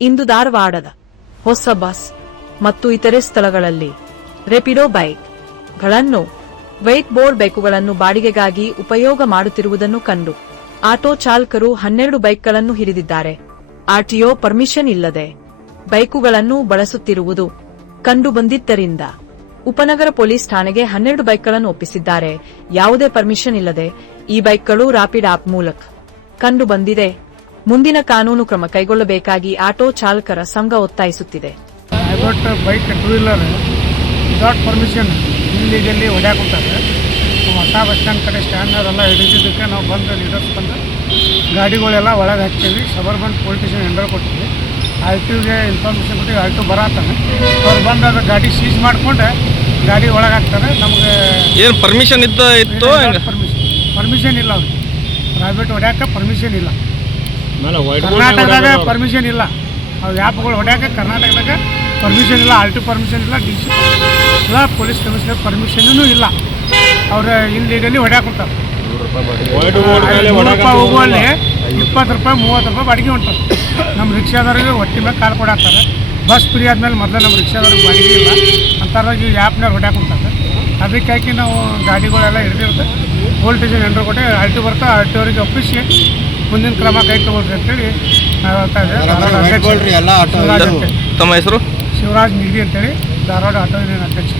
ಇಂದು ಧಾರವಾಡದ ಹೊಸ ಬಸ್ ಮತ್ತು ಇತರೆ ಸ್ಥಳಗಳಲ್ಲಿ ರೆಪಿಡೋ ಬೈಕ್ಗಳನ್ನು ವೈಟ್ ಬೋರ್ಡ್ ಬೈಕುಗಳನ್ನು ಬಾಡಿಗೆಗಾಗಿ ಉಪಯೋಗ ಮಾಡುತ್ತಿರುವುದನ್ನು ಕಂಡು ಆಟೋ ಚಾಲಕರು ಹನ್ನೆರಡು ಬೈಕ್ಗಳನ್ನು ಹಿಡಿದಿದ್ದಾರೆ. ಆರ್ಟಿಒ ಪರ್ಮಿಷನ್ ಇಲ್ಲದೆ ಬೈಕುಗಳನ್ನು ಬಳಸುತ್ತಿರುವುದು ಕಂಡು ಬಂದಿದ್ದರಿಂದ ಉಪನಗರ ಪೊಲೀಸ್ ಠಾಣೆಗೆ ಹನ್ನೆರಡು ಬೈಕ್ಗಳನ್ನು ಒಪ್ಪಿಸಿದ್ದಾರೆ. ಯಾವುದೇ ಪರ್ಮಿಷನ್ ಇಲ್ಲದೆ ಈ ಬೈಕ್ಗಳು ರಾಪಿಡ್ ಆಪ್ ಮೂಲಕ ಕಂಡು ಬಂದಿದೆ ಮುಂದಿನ ಕಾನೂನು ಕ್ರಮ ಕೈಗೊಳ್ಳಬೇಕಾಗಿ ಆಟೋ ಚಾಲಕರ ಸಂಘ ಒತ್ತಾಯಿಸುತ್ತಿದೆ. I got bike two wheeler without permission ಇಲ್ಲಿಗಲ್ಲಿ ಹೊಡ್ಯಾಕೊಂತಾರೆ ಹೊಸ ಬಸ್ ಸ್ಟ್ಯಾಂಡ್ ಕಡೆ ಸ್ಟ್ಯಾಂಡ್ನವರೆಲ್ಲ ಹಿಡಿದಿದ್ದಕ್ಕೆ ನಾವು ಬಂದು ಲೀಡರ್ಸ್ ಬಂದು ಗಾಡಿಗಳೆಲ್ಲ ಒಳಗೆ ಹಾಕ್ತೀವಿ. ಸಬರ್ಬನ್ ಪೊಲೀಸ್ ಸ್ಟೇಷನ್ ಎಂಡರ್ ಕೊಟ್ಟಿವಿ ಆರ್ ಟಿಗೆ ಇನ್ಫಾರ್ಮೇಷನ್ ಕೊಟ್ಟಿವಿ ಆರ್ ಟಿ ಬರತ್ತಾನೆ ಅವ್ರು ಬಂದು ಅದು ಗಾಡಿ ಸೀಸ್ ಮಾಡಿಕೊಂಡು. ಗಾಡಿ ಒಳಗೆ ಹಾಕ್ತಾರೆ. ನಮಗೆ ಏನು ಪರ್ಮಿಷನ್ ಇದ್ದ ಇತ್ತು ಪರ್ಮಿಷನ್ ಪರ್ಮಿಷನ್ ಇಲ್ಲ ಅವ್ರಿಗೆ. ಪ್ರೈವೇಟ್ ಹೊಡ್ಯಾಕ ಪರ್ಮಿಷನ್ ಇಲ್ಲ. ಕರ್ನಾಟಕದಾಗ ಪರ್ಮಿಷನ್ ಇಲ್ಲ. ಆ ಆ್ಯಪ್ಗಳು ಹೊಡ್ಯಾಕ ಕರ್ನಾಟಕದಾಗ ಪರ್ಮಿಷನ್ ಇಲ್ಲ ಆರ್ ಟಿ ಪರ್ಮಿಷನ್ ಇಲ್ಲ ಡಿ ಸಿ ಇಲ್ಲ ಪೊಲೀಸ್ ಕಮಿಷನರ್ ಪರ್ಮಿಷನ್ನೂ ಇಲ್ಲ. ಅವ್ರ ಇಲ್ಲಿಗಲ್ಲಿ ಹೊಡ್ಯಾಕೊಂತಾರೆ ರೂಪಾಯಿ ಹೋಗುವಲ್ಲಿ ಇಪ್ಪತ್ತು ರೂಪಾಯಿ ಮೂವತ್ತು ರೂಪಾಯಿ ಬಾಡಿಗೆ ಹೊಂಟಾರೆ. ನಮ್ಮ ರಿಕ್ಷಾದವ್ರಿಗೆ ಹೊಟ್ಟೆ ಮೇಲೆ ಕಾಲು ಕೊಡಾಕ್ತಾರೆ. ಬಸ್ ಫ್ರೀ ಆದಮೇಲೆ ಮೊದಲು ನಮ್ಮ ರಿಕ್ಷಾದವ್ರಿಗೆ ಬಾಡಿಗೆ ಇಲ್ಲ. ಅಂತಾರಾಗ ಈ ಆ್ಯಪ್ನಾಗ ಹೊಡ್ಯಾಕೊಂತಾರೆ ಅದಕ್ಕಾಗಿ ನಾವು ಗಾಡಿಗಳೆಲ್ಲ ಹಿಡಿದಿರುತ್ತೆ. ವೋಲ್ಟೇಜ್ ಎಂಟ್ರ್ ಕೊಟ್ಟೆ ಆರ್ ಟಿ ಬರ್ತಾ ಆರ್ ಟಿ ಅವರಿಗೆ ಒಪ್ಪಿಸಿ ಮುಂದಿನ ಕ್ರಮ ಕೈ ತಗೊಳ್ರಿ ಅಂತೇಳಿ ನಾವು ಹೇಳ್ತಾ ಇದ್ದೇವೆ. ತಮ್ಮ ಹೆಸರು? ಶಿವರಾಜ್ ನಿಗದಿ ಅಂತೇಳಿ ಧಾರವಾಡ ಆಟೋ ಯೂನಿಯನ್ ಅಧ್ಯಕ್ಷ.